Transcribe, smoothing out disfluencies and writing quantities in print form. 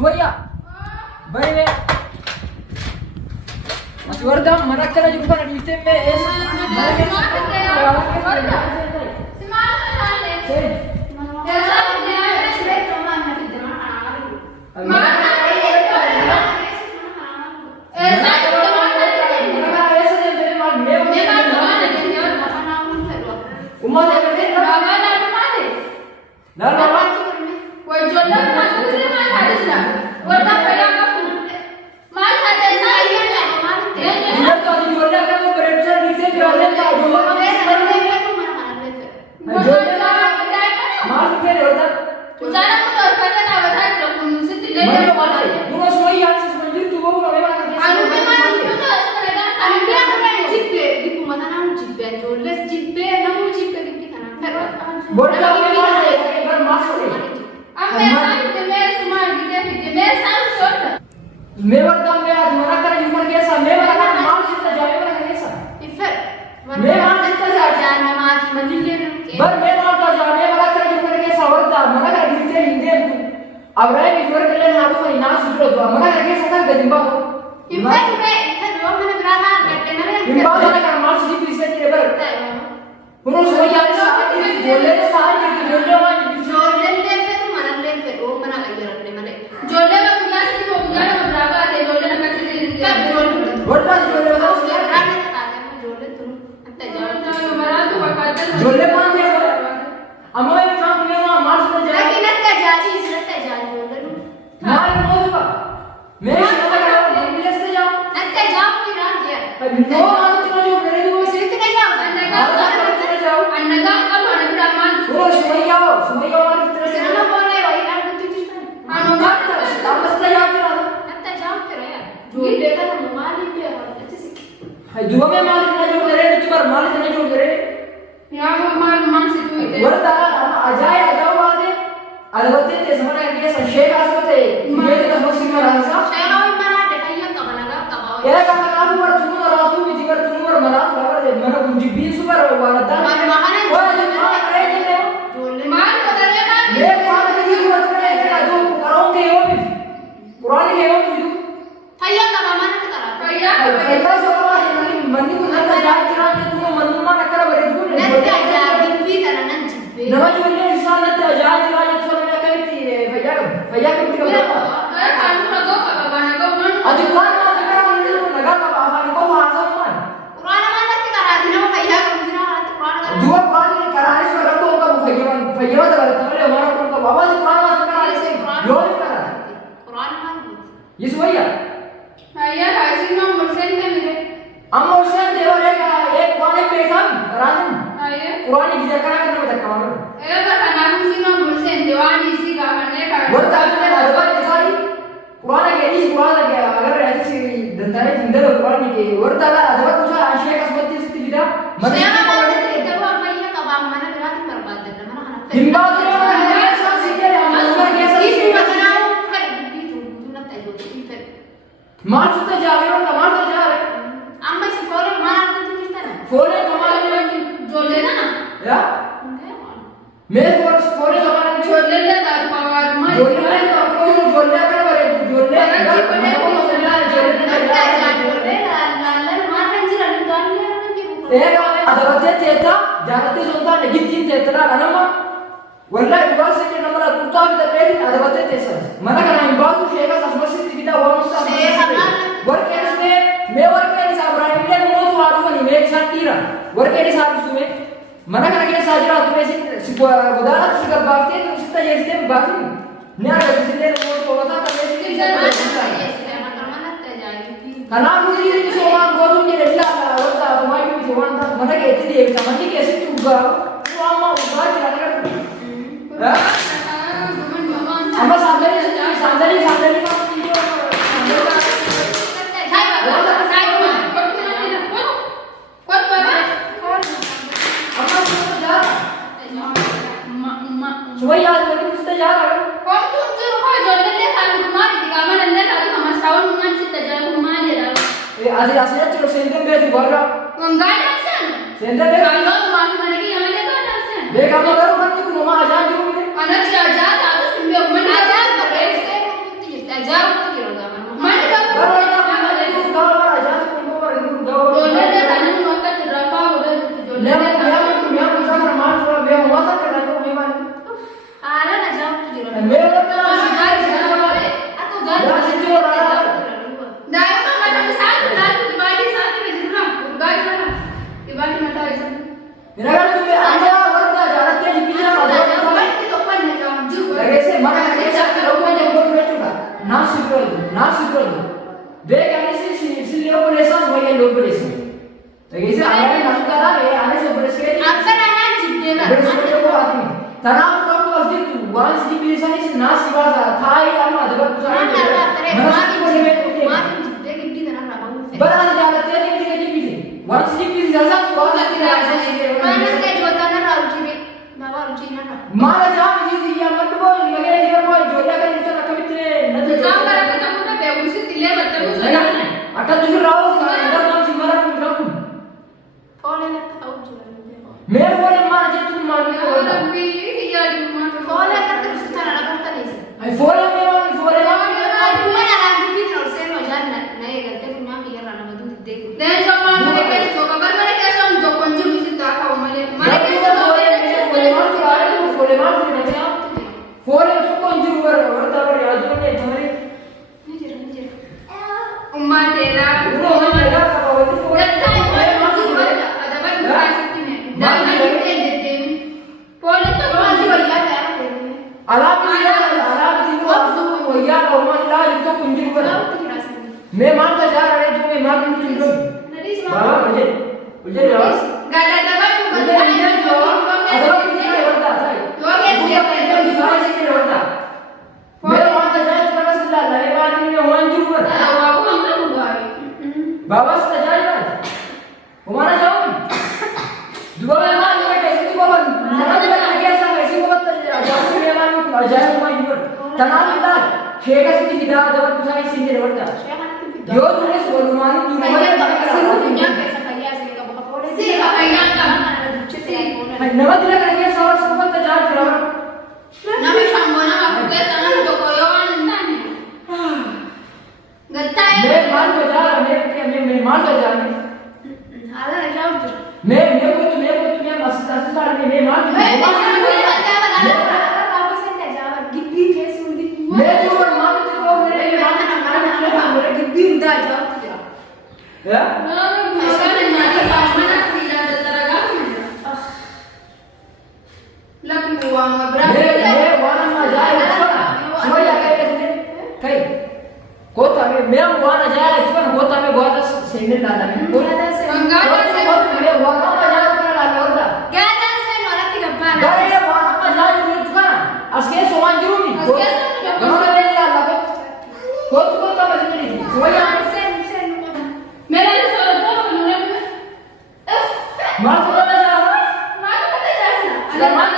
Sumayya, bari me. Masih warga mana kena jumpa di sistem me es. obboleessa. Dhageessa aannan naftaadhaa mee aannan obboleessa keetii. Akka naannaan jibbeera. Obboleessa koo haati. Kanaaf bakka as jirtu waan si jibbisanis naas baasa taa'ee amma dabartu isaanii. Maatiin jibbee giddii kanarraa bahuu fedha. Bara ati jaalattee deemtee jibbise. Waan si jibbisiisaa isaas waan ati raasee Mana kee jootaan irraa hojii baabaa hojii narraa. Maala jaam isiiti yaamaddu booni magaalaa jiran waa ijoollee akka jirtan akkamitti natti Isaan barattoota hunda beekumsitti illee maxxanuu akkatti sirraa oofu kan si mara kun jiran kun. Fooleen akka ta'u jira. Mee fooleen maal jettuun maal Yoo rabbii kiyyaa jirumaa foolee akkatti dhuftu tana dhabartaniisa. Ay fooleen mee waan fooleen Adduma dhalaa guddiin ol seenuu ajaan na eegaltee funyaan kiyyarraa nama duuddee guddee. Leencoo maal mana keessa tokko mana keessa hundi tokko hin jiru sitti haa ka'u malee. Mana keessa fooleen tokko hin jiru warra bari yaaduu malee malee. Ni jira. Ummaa teedhaa. Uumama teedhaa qaba wanti fooleen. Gattaa immoo adaba duukaa sitti mee. Daa'imman giddee deddeemi. Fooleen tokko wanti wayyaa ta'e ara deemee. Alaabni wayyaa qawmaan laali tokko hin jiru bara. Mee maal tajaajila jechuun mee maal nuti hin jiru. Baabaa hojii yaa. Babas tajaajila. Kumana jauh. Dua memang juga kayak situ kawan. Jangan juga kayak sama situ kawan. Jauh memang itu ajaran semua juga. Tanah kita. Kira situ kita dapat pusat isi di luar dah. Yo tulis waluman itu rumah yang tak Siapa punya pesa kaya sih kamu kapolres? Siapa kaya kan? nama tidak kayak salah semua tajaajila. Nama Shambona aku ke sana untuk koyoan entahnya. Getai. मैं मान तो जा रहा मैं मान तो जा रहा Ada nak jawab tu. मैं को तुम्हें मस्त साल में मैं मान तो Apa sih nak jawab? Gigi kes undi. मैं तो मान तो मेरे मेरे gigi dah jawab tu. ya Sekarang nanti pas mana tidak teragam. Lagi uang berapa? मैं वाला में जाए semua ya kayak kota मैं वाला जाए cuma kota में बहुत सेंडल डाला है Enggak मैं वाला में जाए पूरा डाला होता Gada saya malah 3 गाड़ी में वाला में जाए itu kan asli soal jurumi kalau ada yang डाला kota masih ini semua ya मेरा जो सोच था उन्होंने मार तो ना जा मार तो पता है ना Selamat